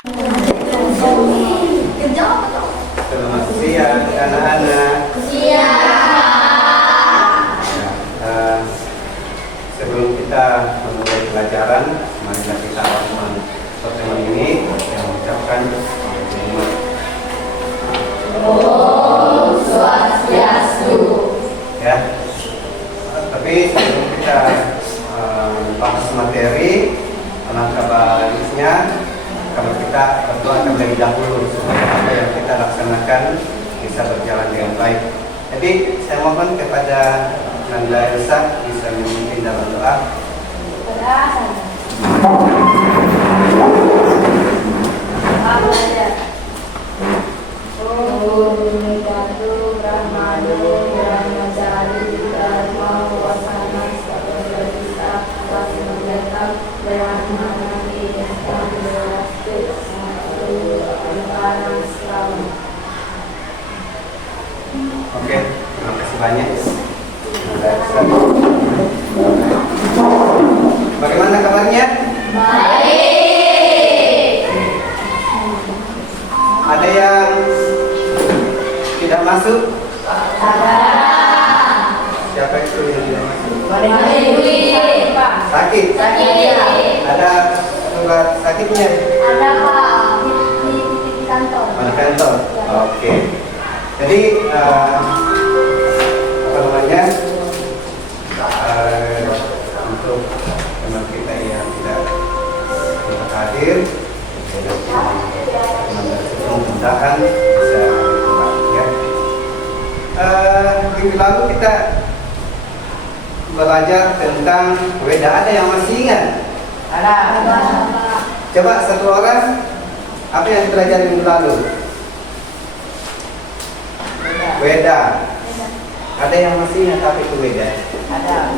Selamat siang anak-anak. Sebelum kita memulai pelajaran, marilah kita awali pertemuan ini yang mengucapkan Om Swastiastu. Ya. Tapi sebelum kita bahas materi, alangkah baiknya kalau kita berdoa terlebih dahulu supaya apa yang kita laksanakan bisa berjalan dengan baik. Jadi saya mohon kepada Nanda Elsa bisa memimpin dalam doa. Oke, terima kasih banyak. Bagaimana kabarnya? Baik. Ada yang tidak masuk? Ada. Siapa itu yang tidak masuk? Sakit. Sakit? Ada surat sakitnya? Ada Pak di kantor. Di kantor? Oke. Jadi apa namanya? Untuk teman kita yang tidak hadir, mudah-mudahan bisa kembali ya. Minggu lalu kita belajar tentang weda. Ada yang masih ingat? Ada. Coba satu orang, apa yang dipelajari minggu lalu? Weda. Ada yang masih ingat apa itu weda? Ada.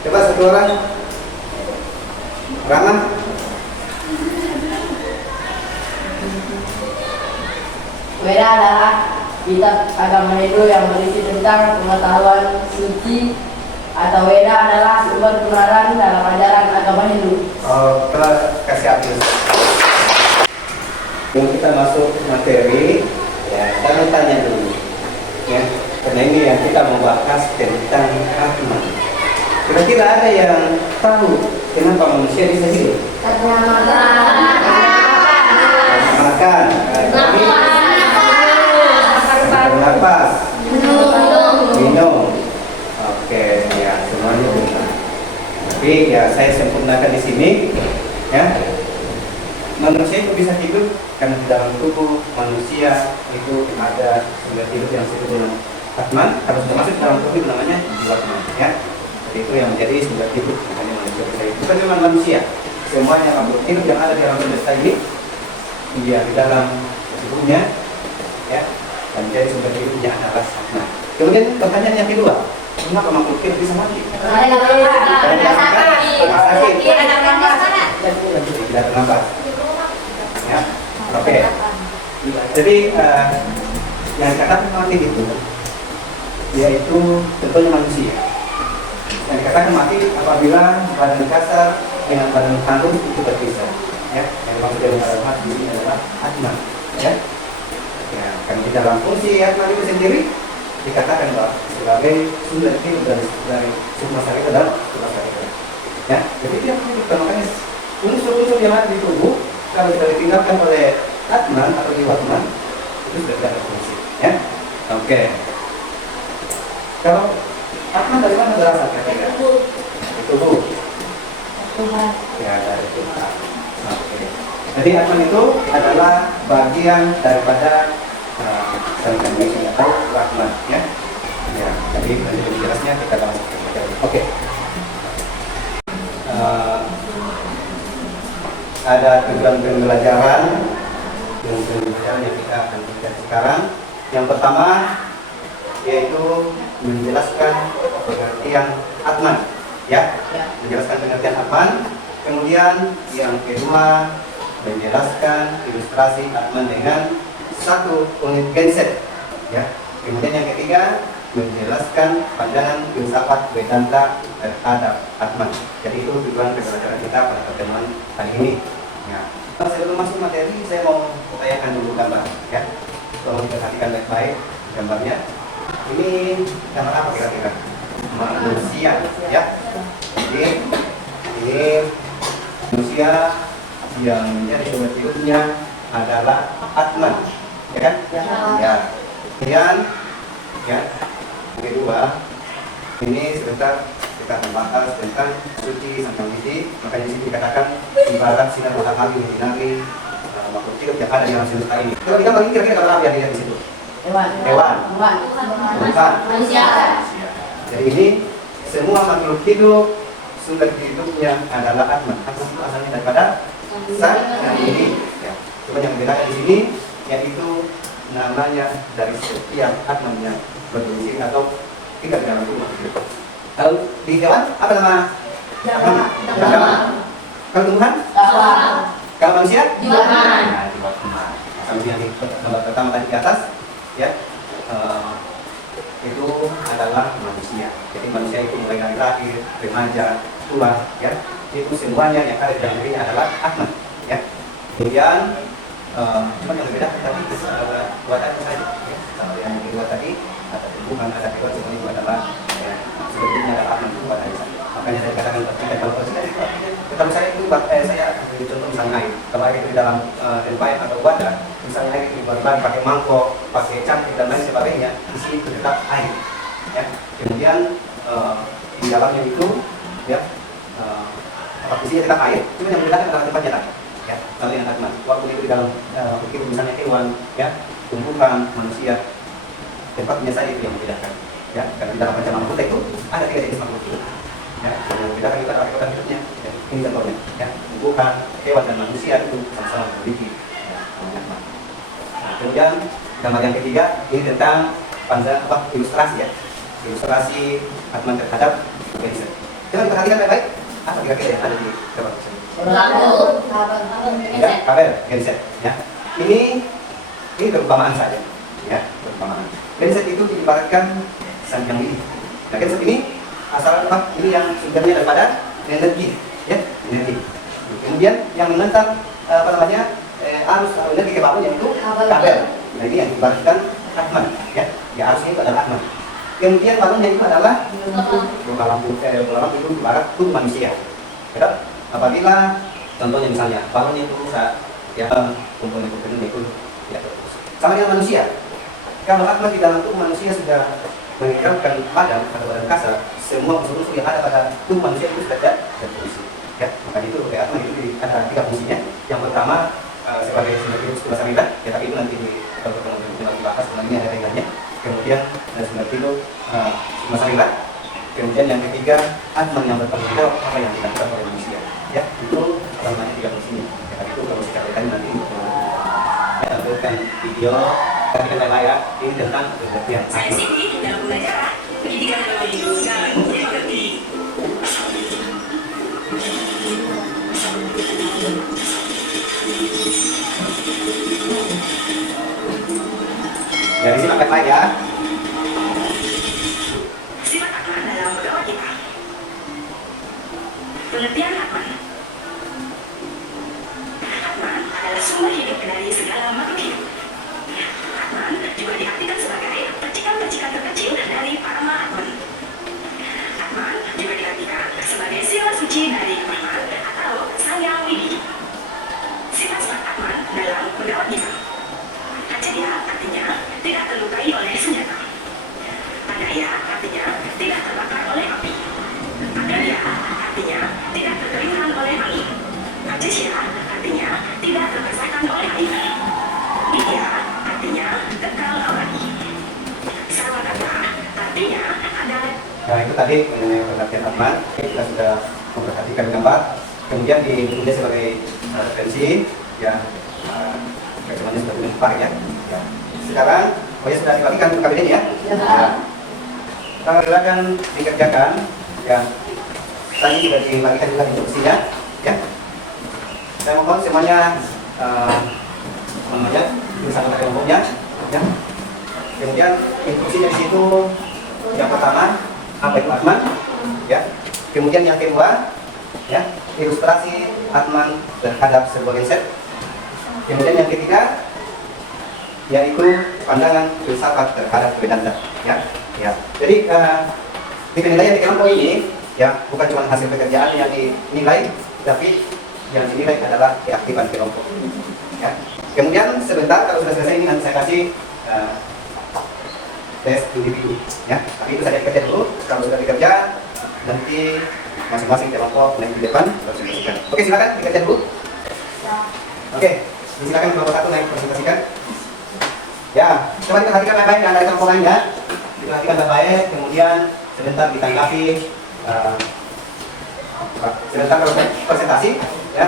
Coba satu orang. Rama. Weda adalah kitab agama Hindu yang berisi tentang pengetahuan suci, atau Weda adalah sumber kebenaran dalam ajaran agama Hindu. Oh, kita kasih update. Sebelum kita masuk materi, ya saya mau tanya dulu, ya, karena ini yang kita membahas tentang Atman. Kira-kira ada yang tahu kenapa manusia bisa hidup? Makan, bernapas, minum. Oke, ya semuanya benar. Tapi ya saya sempurnakan di sini, ya. Manusia itu bisa hidup karena di dalam tubuh manusia itu ada sumber hidup yang disebut dengan Atman. Kalau sudah masuk dalam tubuh itu namanya jiwatman, ya. Jadi itu yang menjadi sumber hidup, makanya manusia bisa hidup. Bukan cuma manusia, semuanya makhluk hidup yang ada di alam semesta ini, dia di dalam tubuhnya, ya, dan menjadi sumber hidupnya adalah Atman. Kemudian pertanyaan yang kedua, kenapa makhluk hidup bisa mati? Karena sakit. Tidak bernafas. Ya, oke. Jadi yang dikatakan mati itu, yaitu tentunya manusia. Yang dikatakan mati apabila badan kasar dengan badan halus itu berpisah. Ya, yang dimaksud dengan badan mati ini adalah Atman. Ya, ya, kan di dalam fungsi Atman itu sendiri dikatakan bahwa sebagai sumber hidup dari semua syarikat adalah semua syarikat. Ya, jadi dia menunjukkan makanya unsur-unsur yang ada di tubuh kalau sudah ditinggalkan oleh Atman atau jiwatman itu sudah tidak berfungsi. Ya, oke. Kalau Atman dari mana berasal kira-kira? Dari tubuh. Ya, dari tubuh. Oke. Jadi Atman itu adalah bagian daripada sel-sel atau Atman, ya. Ya, jadi lebih jelasnya kita bahas. Oke. Ada tujuan pembelajaran yang kita akan lihat sekarang. Yang pertama yaitu menjelaskan pengertian Atman, ya, menjelaskan pengertian Atman. Kemudian yang kedua menjelaskan ilustrasi Atman dengan satu unit genset, ya. Kemudian yang ketiga menjelaskan pandangan filsafat Vedanta terhadap Atman. Jadi itu tujuan pembelajaran kita pada pertemuan kali ini. Ya. Sebelum masuk materi, saya mau tanyakan dulu gambar, ya. Tolong diperhatikan baik-baik gambarnya. Ini gambar apa kira-kira? Manusia, ya. Jadi ini manusia yang menjadi sumber hidupnya adalah Atman, ya kan? Ya. Kemudian, ya, kedua, ini sebentar kita membahas tentang suci Sang Widi. Makanya di sini dikatakan ibarat sinar matahari menyinari makhluk hidup yang ada di alam semesta ini. Kalau kita bagi kira-kira gambar apa yang dilihat di situ? Hewan. Bukan. Manusia. Jadi ini semua makhluk hidup sumber hidupnya adalah Atman. Atman itu asalnya daripada Sang Widi. Ya. Cuma yang membedakan di sini yaitu namanya dari setiap Atman yang berfungsi atau tinggal di dalam tubuh. Kalau di hewan apa nama? Jama. Kalau tumbuhan? Kalau manusia? Jiwaman. Nah, jiwaman. Sama yang di gambar pertama tadi di atas, ya, itu adalah manusia. Jadi manusia itu mulai dari lahir, remaja, tua, ya, itu semuanya yang ada di dalam dirinya adalah Atman, ya. Kemudian cuma yang berbeda tadi dua tadi saja, ya. Sama yang kedua tadi ada tumbuhan, ada hewan, semuanya itu adalah sebetulnya adalah Atman itu pada dasarnya. Makanya saya katakan percikan kalau percikan itu kalau saya itu saya contoh misalnya air. Kalau air itu di dalam tempayan atau wadah, misalnya air itu dibuat pakai mangkok, pakai cangkir dan lain sebagainya, di sini itu tetap air. Ya. Kemudian di dalamnya itu, ya, isinya tetap air, cuma yang membedakan adalah tempatnya tadi. Ya, kalau yang Atman, waktu itu di dalam begitu misalnya hewan, ya, tumbuhan, manusia, tempatnya saja itu yang membedakan. Ya, karena di dalam macam makhluk itu ada 3 jenis makhluk hidup. Ya, yang membedakan itu adalah kekuatan hidupnya. Ya, ini contohnya. Ya, tumbuhan, hewan dan manusia itu sama-sama memiliki. Ya, nah, kemudian gambar yang ketiga ini tentang ilustrasi, ya, ilustrasi Atman terhadap genset. Jangan perhatikan baik-baik. Apa kira-kira yang ada di gambar tersebut? Ya, kabel genset. Ya, ini perumpamaan saja. Ya, perumpamaan. Genset itu diibaratkan Sang Yang Widi. Nah, genset ini asal apa? Ini yang sumbernya daripada energi, ya, energi. Kemudian yang mengantar arus energi ke bawahnya itu kabel. Nah, ini yang diibaratkan Atman, ya. Ya, arusnya itu adalah Atman. Kemudian balonnya itu adalah bola lampu itu ibarat tubuh manusia. Ya, apabila contohnya misalnya balonnya itu rusak, ya, komponen-komponennya itu tidak terus. Sama dengan manusia. Kalau Atman di dalam tubuh manusia sudah mengikrarkan badan atau badan kasar, semua unsur-unsur yang ada pada tubuh manusia itu sudah terfungsi. Ya, maka itu Atman itu ada 3 fungsinya. Yang pertama sebagai sumber hidup sekolah sarilah, ya, tapi itu nanti kalau kita dibahas sebenarnya ada ringannya. Kemudian sumber hidup sekolah sarilah. Kemudian yang ketiga Atman yang bertanggung jawab apa yang dilakukan oleh manusia. Ya, itu namanya 3 fungsinya. Ya, tapi itu kalau secara detail nanti ya, tampilkan video. Kita lihat ya, ini tentang pengertian. Saya sini dalam belajar pendidikan dan yang ngerti. Dari sini pakai ya. Sifat Atman dalam berdoa kita. Pengertian Atman. Atman adalah sumber hidup dari segala makhluk hidup. Atman juga diartikan sebagai percikan-percikan terkecil dari Parama Atman. Atman juga diartikan sebagai sila suci dari Brahma atau Sang Yang Widi. Sifat-sifat Atman dalam mendapat kita. Acaya artinya tidak terlukai oleh senjata. Padaya artinya tidak terbakar oleh api. Adaya artinya tidak terkeringan oleh angin. Acesya artinya tidak terpesahkan oleh air. Widya artinya kekal abadi. Sarwakata artinya adalah. Nah, itu tadi mengenai pengertian Atman. Kita sudah memperhatikan gambar. Kemudian ditulis sebagai referensi, ya, semuanya sudah berlimpah, ya. Ya. Sekarang, sudah dibagikan untuk kabinet, ya. Ya. Silakan dikerjakan, ya. Tadi sudah dibagikan juga instruksinya, ya. Saya mohon semuanya bersama kelompoknya, ya. Kemudian instruksinya di situ yang pertama apa itu Atman, ya. Kemudian yang kedua ya, ilustrasi Atman terhadap sebuah genset. Kemudian yang ketiga yaitu pandangan filsafat terhadap Vedanta, ya. Jadi di penilaian di kelompok ini, ya, bukan cuma hasil pekerjaan yang dinilai, tapi yang dinilai adalah keaktifan kelompok. Ya. Kemudian sebentar kalau sudah selesai ini nanti saya kasih tes individu, ya. Tapi itu saja dikerja dulu. Kalau sudah dikerja, nanti masing-masing kelompok naik di depan presentasikan. Oke, silakan dikerja dulu. Oke, silakan kelompok 1 naik presentasikan. Ya, coba diperhatikan baik-baik dan dari kelompok lain, ya. Diperhatikan baik-baik, kemudian sebentar ditanggapi. Sebentar kalau presentasi, ya.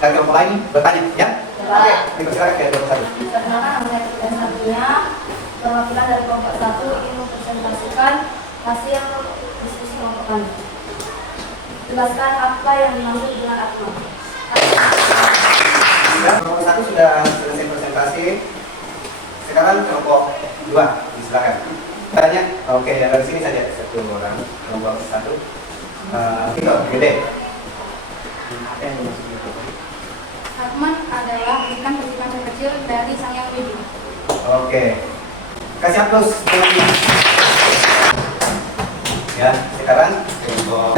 Dari kelompok lain bertanya, ya. Oke, dipersilakan ke kelompok 1. Perkenalkan, nama saya Putri Satunya. Perwakilan dari kelompok 1 ingin mempresentasikan hasil diskusi kelompok kami. Jelaskan apa yang dimaksud dengan Atman. Ya, kelompok 1 sudah selesai presentasi. Sekarang kelompok 2, silakan. Tanya, oke, dari sini saja satu orang kelompok 1. Itu gede. Apa yang dimaksud? Atman adalah bisikan-bisikan kecil dari Sang Yang Widi. Oke, kasih aplaus. Ya, sekarang kelompok,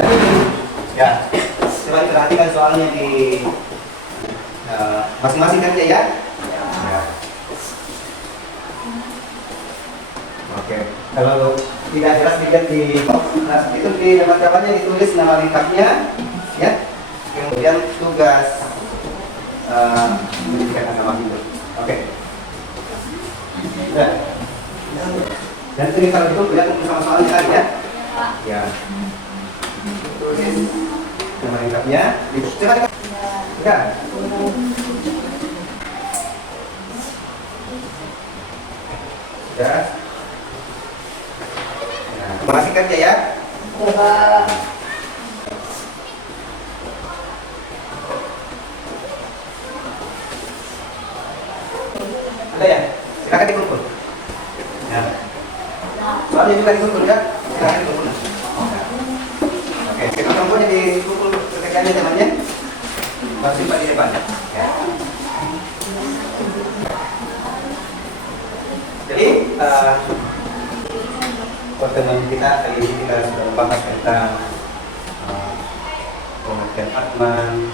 ya, coba diperhatikan soalnya di masing-masing kerja, ya. Ya. Oke, kalau tidak jelas dilihat di itu di lembar jawabannya ditulis nama lengkapnya, ya. Kemudian tugas pendidikan agama Hindu. Oke. Ya. Dan ini kalau itu lihat sama soalnya tadi, ya. Ya. Tulis nama lengkapnya. Coba. Ya. Ya. Masih kerja, ya? Coba. Ada, ya? Silakan dikumpul. Ya. Soalnya juga dikumpul, ya? Silakan dikumpul. Oke, kelompoknya dikumpul pekerjaannya temannya. Baru simpan di depan. Ya. Jadi, pertemuan kita kali ini kita sudah membahas tentang pengertian Atman,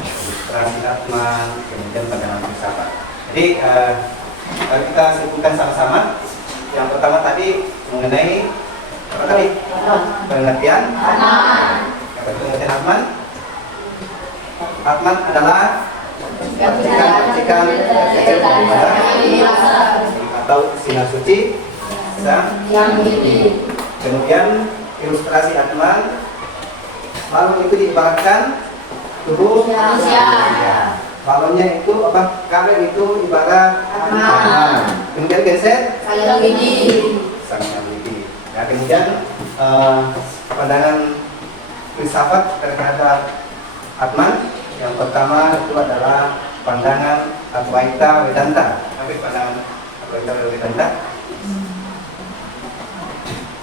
ilustrasi Atman, kemudian pandangan filsafat. Jadi kita sebutkan sama-sama. Yang pertama tadi mengenai apa tadi? Pengertian Atman. Pengertian Atman. Atman adalah percikan atau sinar suci Sang Yang Widi. Kemudian ilustrasi Atman, balon itu diibaratkan tubuh manusia. Balonnya itu apa? Kabel itu ibarat Atman. Kemudian genset Sang Yang Widi. Sang Yang Widi. Nah, kemudian pandangan filsafat terhadap Atman yang pertama itu adalah pandangan Advaita Vedanta. Apa itu pandangan Advaita Vedanta?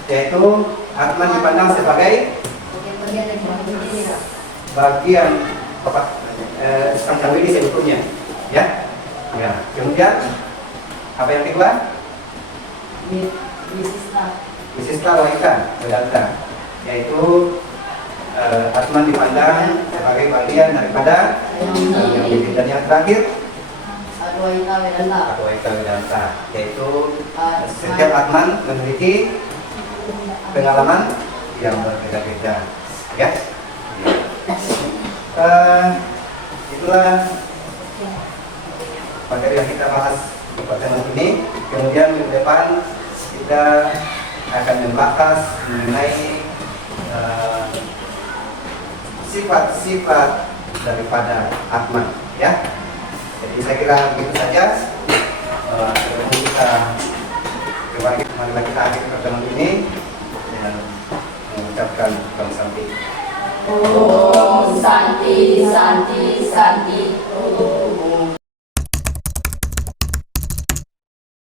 Yaitu Atman dipandang sebagai bagian apa? Sang Yang Widi sebetulnya, ya. Ya. Kemudian apa yang kedua? Wisista Loika Vedanta, yaitu Atman dipandang sebagai bagian daripada Yang Widi. Dan yang terakhir Advaita Vedanta. Advaita Vedanta, yaitu setiap Atman memiliki pengalaman yang berbeda-beda, ya. Itulah materi yang kita bahas di pertemuan ini. Kemudian minggu depan kita akan membahas mengenai sifat-sifat daripada Atman, ya. Jadi saya kira begitu saja. Mari kita akhiri pertemuan ini dengan mengucapkan Om Santi. Om Santi, Santi, Santi.